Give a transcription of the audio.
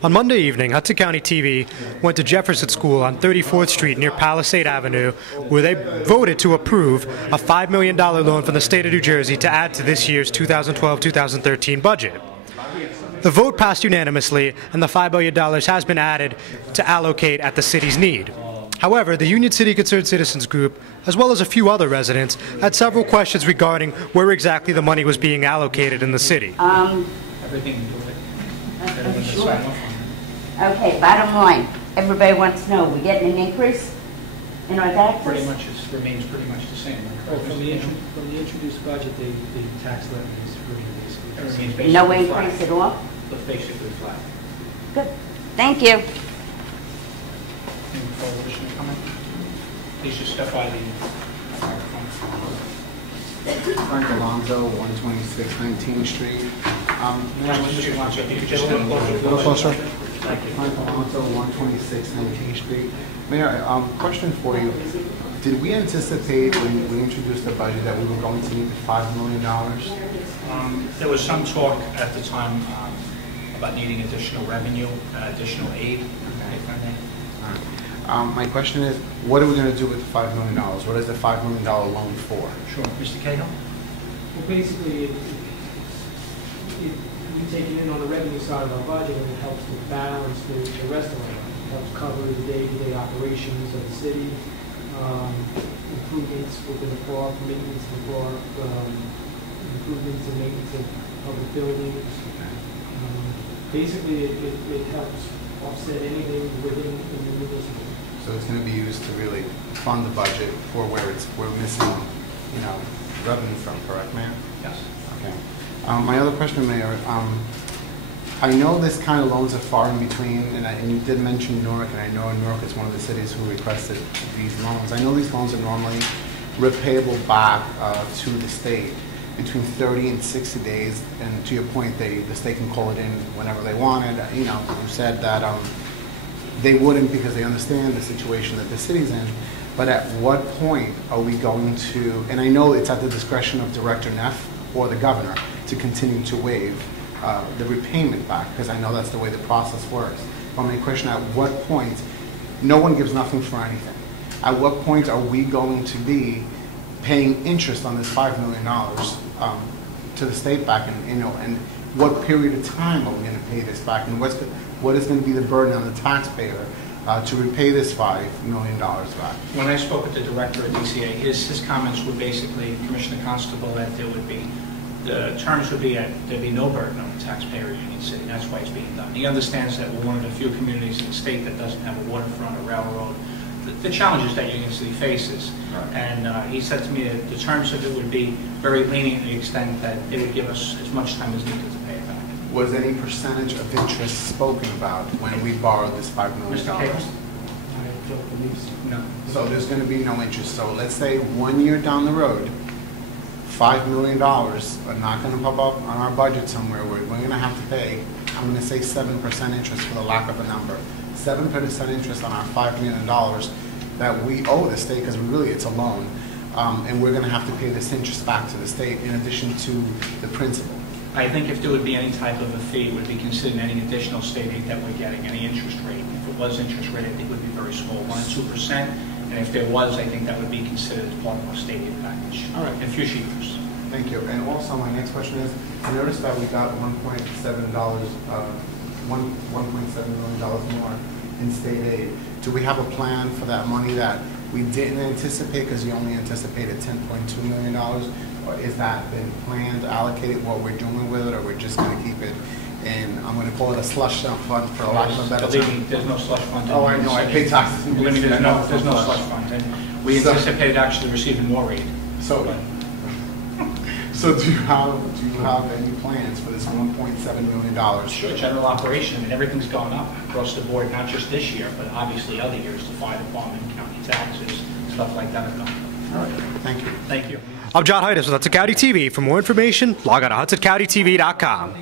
On Monday evening, Hudson County TV went to Jefferson School on 34th Street near Palisade Avenue, where they voted to approve a $5 million loan from the state of New Jersey to add to this year's 2012-2013 budget. The vote passed unanimously, and the $5 million has been added to allocate at the city's need. However, the Union City Concerned Citizens Group, as well as a few other residents, had several questions regarding where exactly the money was being allocated in the city. Everything Sure. Okay, bottom line, everybody wants to know, we getting an increase in our taxes? pretty much remains pretty much the same. Well, from the introduced budget, the tax levy is really basically. It remains basically No flat. increase at all? But basically flat. Good. Thank you. Any further additional comment? Please just step by the microphone. Frank Alonso, 126 19th Street. Mr. Alonso, if you could just step A little closer. Thank you. Frank Alonso, 126 19th Street. Mayor, question for you. Did we anticipate when we introduced the budget that we were going to need $5 million? There was some talk at the time about needing additional revenue, additional aid, if I may. My question is, what are we going to do with the $5 million? What is the $5 million loan for? Sure. Mr. Cahill? Well, basically, we take it in on the revenue side of our budget, and it helps to balance the rest of it. It helps cover the day-to-day operations of the city, improvements within the park, maintenance of the park, improvements and maintenance of public buildings. Basically, it helps offset anything within the municipal. So it's going to be used to really fund the budget for where we're missing, revenue from, correct, Mayor? Yes. Okay. My other question, Mayor, I know this kind of loans are far in between, and you did mention Newark, and I know Newark is one of the cities who requested these loans. I know these loans are normally repayable back to the state between 30 and 60 days, and to your point, the state can call it in whenever they wanted. You said that they wouldn't because they understand the situation that the city's in, but at what point are we going to, and I know it's at the discretion of Director Neff or the governor to continue to waive the repayment back, because I know that's the way the process works. But my question, at what point, no one gives nothing for anything. At what point are we going to be paying interest on this $5 million to the state back, and what period of time are we going to pay this back, and what is going to be the burden on the taxpayer to repay this $5 million back? When I spoke with the director of DCA, his comments were basically, Commissioner Constable, that the terms would be there'd be no burden on the taxpayer of Union City. That's why it's being done. He understands that we're one of the few communities in the state that doesn't have a waterfront or railroad. The challenges that Union City faces. Right. And he said to me that the terms of it would be very lenient to the extent that it would give us as much time as needed to pay it back. Was any percentage of interest spoken about when we borrowed this $5 million? Mr. Cahill? I don't believe so. No. So there's going to be no interest. So let's say 1 year down the road, $5 million are not going to pop up on our budget somewhere where we're going to have to pay, I'm going to say 7% interest for the lack of a number. 7% interest on our $5 million that we owe the state, because it's a loan, and we're going to have to pay this interest back to the state in addition to the principal. I think if there would be any type of a fee, it would be considered any additional state aid that we're getting, any interest rate. If it was interest rate, I think it would be very small, 1 or 2%. And if there was, I think that would be considered as part of our state aid package. All right. In future years. Thank you. And also, my next question is, I noticed that we got $1.7 million more in state aid. Do we have a plan for that money that we didn't anticipate because you only anticipated $10.2 million? Or is that been planned, allocated, what we're doing with it, or we're just going to keep it in, I'm going to call it a slush fund for a lack of a better Believe term? me, there's no slush fund. Oh, I know, I pay taxes. Believe me, there's no slush fund. And we anticipated actually receiving more aid. So do you have any plans for this $1.7 million? Sure, general operation, and everything's gone up across the board, not just this year, but obviously other years, the fire department, county taxes, stuff like that have gone up. All right, thank you. Thank you. I'm John Heides with Hudson County TV. For more information, log on to HudsonCountyTV.com.